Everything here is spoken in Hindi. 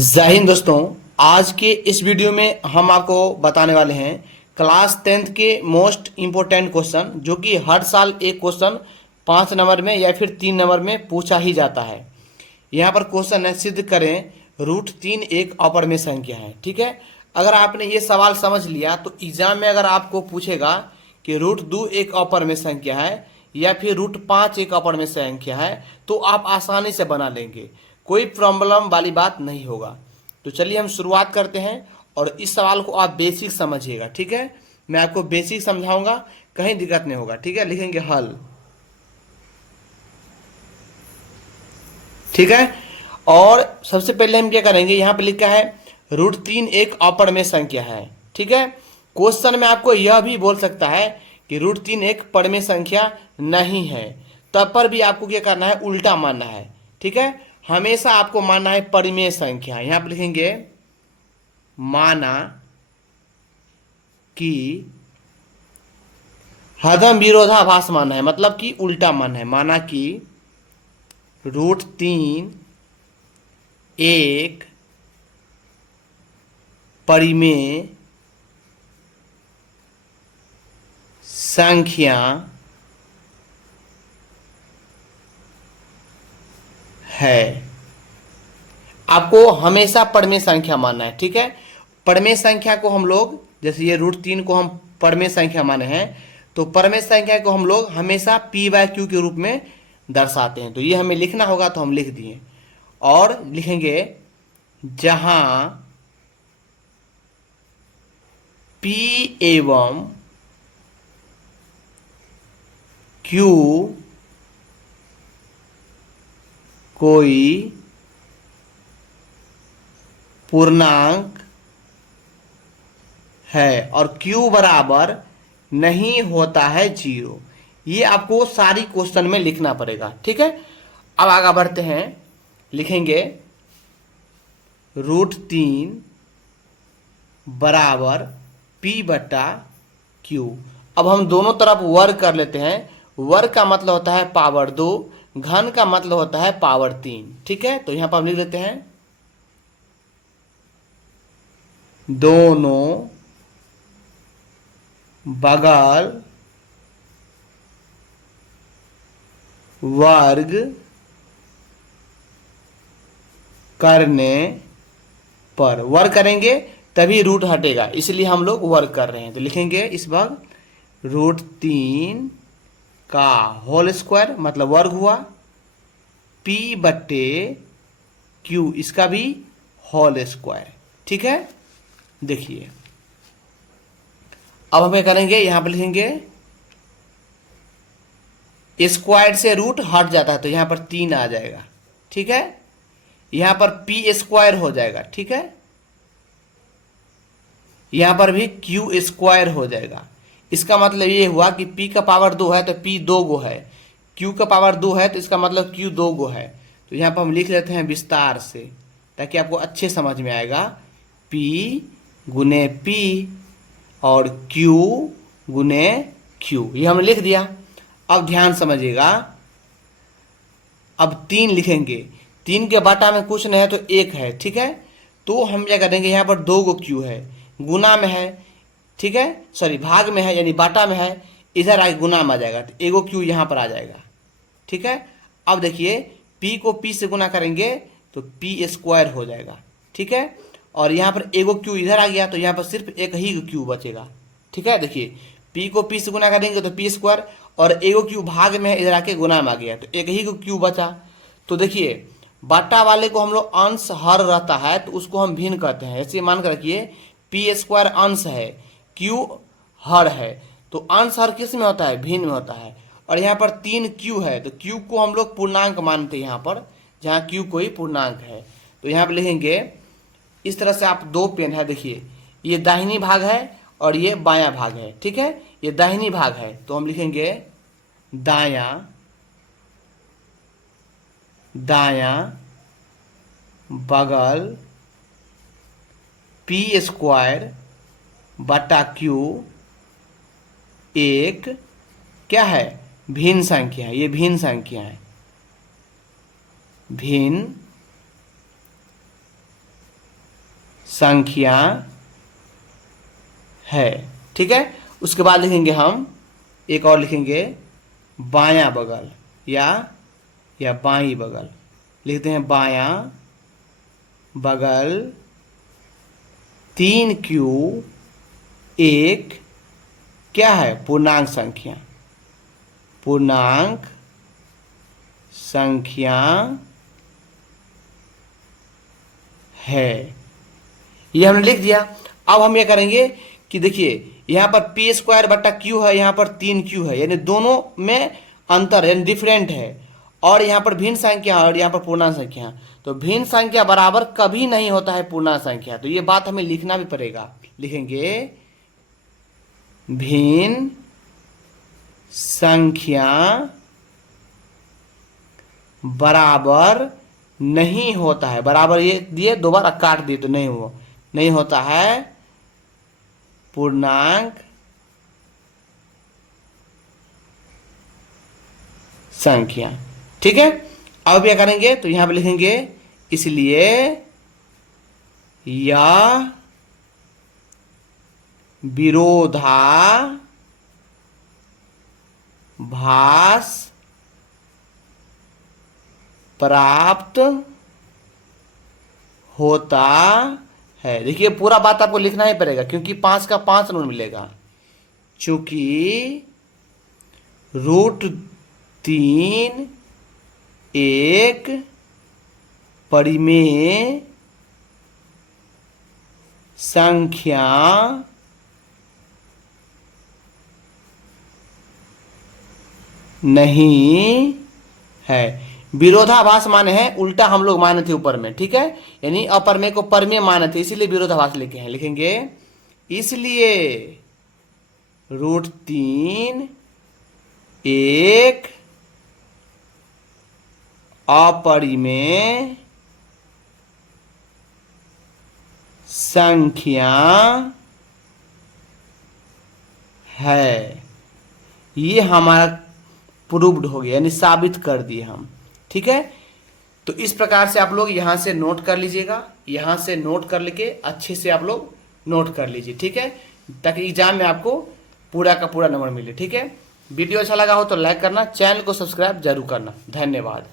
जय हिंद दोस्तों। आज के इस वीडियो में हम आपको बताने वाले हैं क्लास 10th के मोस्ट इम्पोर्टेंट क्वेश्चन, जो कि हर साल एक क्वेश्चन 5 नंबर में या फिर 3 नंबर में पूछा ही जाता है। यहाँ पर क्वेश्चन है, सिद्ध करें √3 एक अपरिमेय संख्या है। ठीक है, अगर आपने ये सवाल समझ लिया तो एग्जाम में अगर आपको पूछेगा कि √2 एक अपरिमेय संख्या है या फिर √5 एक अपरिमेय संख्या है तो आप आसानी से बना लेंगे, कोई प्रॉब्लम वाली बात नहीं होगा। तो चलिए हम शुरुआत करते हैं और इस सवाल को आप बेसिक समझिएगा। ठीक है, मैं आपको बेसिक समझाऊंगा, कहीं दिक्कत नहीं होगा। ठीक है, लिखेंगे हल। ठीक है, और सबसे पहले हम क्या करेंगे, यहां पे लिखा है √3 एक अपरिमेय संख्या है। ठीक है, क्वेश्चन में आपको यह भी बोल सकता है कि √3 एक परिमेय संख्या नहीं है, तब पर भी आपको क्या करना है, उल्टा मानना है। ठीक है, हमेशा आपको मानना है परिमेय संख्या। यहां पर लिखेंगे माना कि हदम विरोधाभास मानना है, मतलब कि उल्टा मानना है। माना कि √3 एक परिमेय संख्या है। आपको हमेशा परिमेय संख्या मानना है। ठीक है, परिमेय संख्या को हम लोग, जैसे ये √3 को हम परिमेय संख्या माने हैं, तो परिमेय संख्या को हम लोग हमेशा p/q के रूप में दर्शाते हैं। तो ये हमें लिखना होगा, तो हम लिख दिए और लिखेंगे जहां p एवं q कोई पूर्णांक है और q बराबर नहीं होता है 0। ये आपको सारी क्वेश्चन में लिखना पड़ेगा। ठीक है, अब आगे बढ़ते हैं, लिखेंगे √3 बराबर p/q। अब हम दोनों तरफ वर्ग कर लेते हैं। वर्ग का मतलब होता है पावर 2, घन का मतलब होता है पावर 3। ठीक है, तो यहां पर हम लिख लेते हैं दोनों बगल वर्ग करने पर, वर्ग करेंगे तभी रूट हटेगा, इसलिए हम लोग वर्ग कर रहे हैं। तो लिखेंगे इस बार √3 का होल स्क्वायर, मतलब वर्ग हुआ, p/q इसका भी होल स्क्वायर। ठीक है, देखिए अब हमें करेंगे, यहां पर लिखेंगे स्क्वायर से रूट हट जाता है तो यहां पर 3 आ जाएगा। ठीक है, यहां पर p² हो जाएगा। ठीक है, यहां पर भी q² हो जाएगा। इसका मतलब ये हुआ कि p का पावर 2 है तो p 2 गो है, q का पावर 2 है तो इसका मतलब q 2 गो है। तो यहां पर हम लिख लेते हैं विस्तार से, ताकि आपको अच्छे समझ में आएगा। p गुने p और q गुने q, ये हमने लिख दिया। अब ध्यान समझिएगा, अब 3 लिखेंगे, 3 के बाटा में कुछ नहीं है तो 1 है। ठीक है, तो हम क्या करेंगे, यहाँ पर 2 गो q है, गुना में है। ठीक है, सॉरी भाग में है, यानी बाटा में है, इधर आगे गुना में आ जाएगा तो एगो q यहाँ पर आ जाएगा। ठीक है, अब देखिए p को p से गुना करेंगे तो p² हो जाएगा। ठीक है, और यहाँ पर एगो q इधर आ गया तो यहाँ पर सिर्फ एक ही q बचेगा। ठीक है, देखिए p को p से गुना करेंगे तो p² और एगो q भाग में है, इधर आके गुना में आ गया तो एक ही q बचा। तो देखिए बाटा वाले को हम लोग अंश हर रहता है तो उसको हम भिन्न कहते हैं। ऐसे मान कर रखिए p² अंश है, q हर है, तो अंश हर किस में होता है, भिन्न में होता है। और यहाँ पर 3 q है तो q को हम लोग पूर्णांक मानते हैं, यहाँ पर जहाँ q कोई पूर्णांक है। तो यहाँ पर लिखेंगे इस तरह से, आप 2 पेन है, देखिए ये दाहिनी भाग है और ये बायां भाग है। ठीक है, ये दाहिनी भाग है तो हम लिखेंगे दायां दायां बगल p² q एक क्या है, भिन्न संख्या है। ये भिन्न संख्या है, भिन्न संख्या है। ठीक है, उसके बाद लिखेंगे हम एक और लिखेंगे बायां बगल या बाईं बगल। लिखते हैं बायां बगल 3Q एक क्या है, पूर्णांक संख्या। पूर्णांक संख्या है, ये हमने लिख दिया। अब हम ये करेंगे कि देखिए यहाँ पर पी स्क्वायर बट्टा क्यू है, यहाँ पर 3Q है, यानी दोनों में अंतर यानी डिफरेंट है। और यहाँ पर भिन्न संख्या और यहाँ पर पूर्णांक संख्या, तो भिन्न संख्या बराबर कभी नहीं होता है पूर्णांक संख्या। तो ये बात हमें लिखना भी पड़ेगा। लिखेंगे भिन्न संख्या बराबर नहीं होता है, बराबर ये दिए दोबारा काट दिए तो नहीं होता है पूर्णांक संख्या। ठीक है, अब क्या करेंगे तो यहां पे लिखेंगे इसलिए यह विरोधाभास प्राप्त होता है। देखिए पूरा बात आपको लिखना ही पड़ेगा क्योंकि 5 का 5 नोट मिलेगा। चूंकि √3 एक परिमेय संख्या नहीं है। विरोधाभास माने है उल्टा, हम लोग माने थे ऊपर में। ठीक है, यानी अपरमेय को परमेय माने थे, इसीलिए विरोधाभास लिखे हैं। लिखेंगे इसलिए √3 एक अपरिमेय संख्या है। ये हमारा प्रूव्ड हो गया, यानी साबित कर दिए हम। ठीक है, तो इस प्रकार से आप लोग यहां से नोट कर लीजिएगा, यहां से नोट कर लेके अच्छे से आप लोग नोट कर लीजिए। ठीक है, ताकि एग्जाम में आपको पूरा का पूरा नंबर मिले। ठीक है, वीडियो अच्छा लगा हो तो लाइक करना, चैनल को सब्सक्राइब जरूर करना। धन्यवाद।